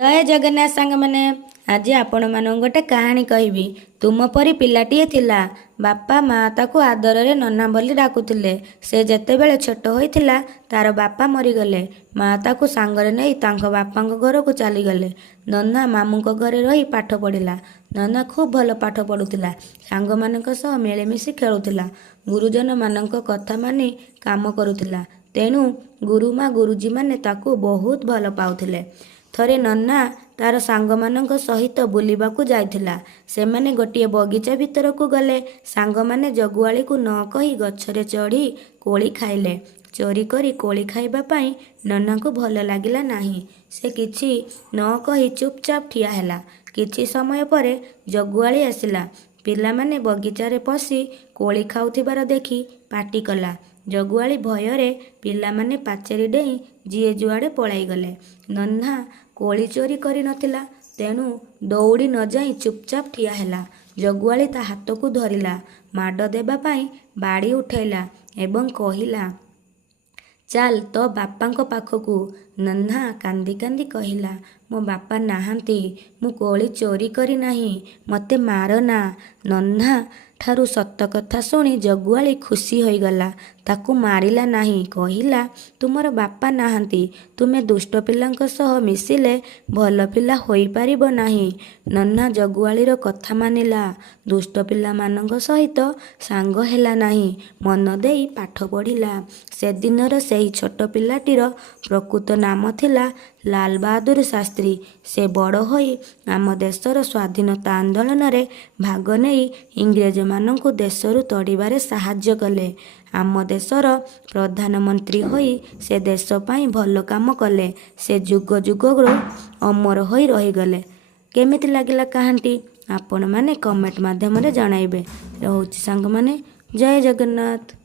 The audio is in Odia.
ଜୟ ଜଗନ୍ନାଥ ସାଙ୍ଗମାନେ। ଆଜି ଆପଣମାନଙ୍କୁ ଗୋଟେ କାହାଣୀ କହିବି। ତୁମ ପରି ପିଲାଟିଏ ଥିଲା। ବାପା ମା ତାକୁ ଆଦରରେ ନନା ବୋଲି ଡାକୁଥିଲେ। ସେ ଯେତେବେଳେ ଛୋଟ ହୋଇଥିଲା ତାର ବାପା ମରିଗଲେ। ମା ତାକୁ ସାଙ୍ଗରେ ନେଇ ତାଙ୍କ ବାପାଙ୍କ ଘରକୁ ଚାଲିଗଲେ। ନନା ମାମୁଙ୍କ ଘରେ ରହି ପାଠ ପଢ଼ିଲା। ନନା ଖୁବ୍ ଭଲ ପାଠ ପଢ଼ୁଥିଲା। ସାଙ୍ଗମାନଙ୍କ ସହ ମିଳିମିଶି ଖେଳୁଥିଲା। ଗୁରୁଜନମାନଙ୍କ କଥା ମାନି କାମ କରୁଥିଲା। ତେଣୁ ଗୁରୁମା ଗୁରୁଜୀମାନେ ତାକୁ ବହୁତ ଭଲ ପାଉଥିଲେ। ଥରେ ନନା ତାର ସାଙ୍ଗମାନଙ୍କ ସହିତ ବୁଲିବାକୁ ଯାଇଥିଲା। ସେମାନେ ଗୋଟିଏ ବଗିଚା ଭିତରକୁ ଗଲେ। ସାଙ୍ଗମାନେ ଜଗୁଆଳିକୁ ନ କହି ଗଛରେ ଚଢ଼ି କୋଳି ଖାଇଲେ। ଚୋରି କରି କୋଳି ଖାଇବା ପାଇଁ ନନାଙ୍କୁ ଭଲ ଲାଗିଲା ନାହିଁ। ସେ କିଛି ନ କହି ଚୁପଚାପ ଠିଆ ହେଲା। କିଛି ସମୟ ପରେ ଜଗୁଆଳି ଆସିଲା। ପିଲାମାନେ ବଗିଚାରେ ପଶି କୋଳି ଖାଉଥିବାର ଦେଖି ପାଟି କଲା। ଜଗୁଆଳି ଭୟରେ ପିଲାମାନେ ପାଚେରୀ ଡେଇଁ ଯିଏ ଯୁଆଡ଼େ ପଳାଇଗଲେ। ନନା କୋଳି ଚୋରି କରିନଥିଲା, ତେଣୁ ଦୌଡ଼ି ନ ଯାଇ ଚୁପଚାପ ଠିଆ ହେଲା। ଜଗୁଆଳି ତା ହାତକୁ ଧରିଲା। ମାଡ଼ ଦେବା ପାଇଁ ବାଡ଼ି ଉଠାଇଲା ଏବଂ କହିଲା, ଚାଲ ତୋ ବାପାଙ୍କ ପାଖକୁ। ନହ୍ନା କାନ୍ଦି କାନ୍ଦି କହିଲା, ମୋ ବାପା ନାହାନ୍ତି। ମୁଁ କୋଳି ଚୋରି କରି ନାହିଁ। ମୋତେ ମାରନା। ନହ୍ନା ଠାରୁ ସତ କଥା ଶୁଣି ଜଗୁଆଳି ଖୁସି ହୋଇଗଲା। ତାକୁ ମାରିଲା ନାହିଁ। କହିଲା, ତୁମର ବାପା ନାହାନ୍ତି। ତୁମେ ଦୁଷ୍ଟ ପିଲାଙ୍କ ସହ ମିଶିଲେ ଭଲ ପିଲା ହୋଇପାରିବ ନାହିଁ। ନହ୍ନା ଜଗୁଆଳିର କଥା ମାନିଲା। ଦୁଷ୍ଟ ପିଲାମାନଙ୍କ ସହିତ ସାଙ୍ଗ ହେଲା ନାହିଁ। ମନ ଦେଇ ପାଠ ପଢ଼ିଲା। ସେଦିନର ସେହି ଛୋଟ ପିଲାଟିର ପ୍ରକୃତ ନାମ ଥିଲା ଲାଲ ବାହାଦୁର ଶାସ୍ତ୍ରୀ। ସେ ବଡ଼ ହୋଇ ଆମ ଦେଶର ସ୍ୱାଧୀନତା ଆନ୍ଦୋଳନରେ ଭାଗ ନେଇ ଇଂରେଜମାନଙ୍କୁ ଦେଶରୁ ତଡ଼ିବାରେ ସାହାଯ୍ୟ କଲେ। ଆମ ଦେଶର ପ୍ରଧାନମନ୍ତ୍ରୀ ହୋଇ ସେ ଦେଶ ପାଇଁ ଭଲ କାମ କଲେ। ସେ ଯୁଗ ଯୁଗରୁ ଅମର ହୋଇ ରହିଗଲେ। କେମିତି ଲାଗିଲା କାହାଣୀଟି? ଆପଣମାନେ କମେଣ୍ଟ ମାଧ୍ୟମରେ ଜଣାଇବେ। ରହୁଛି ସାଙ୍ଗମାନେ, ଜୟ ଜଗନ୍ନାଥ।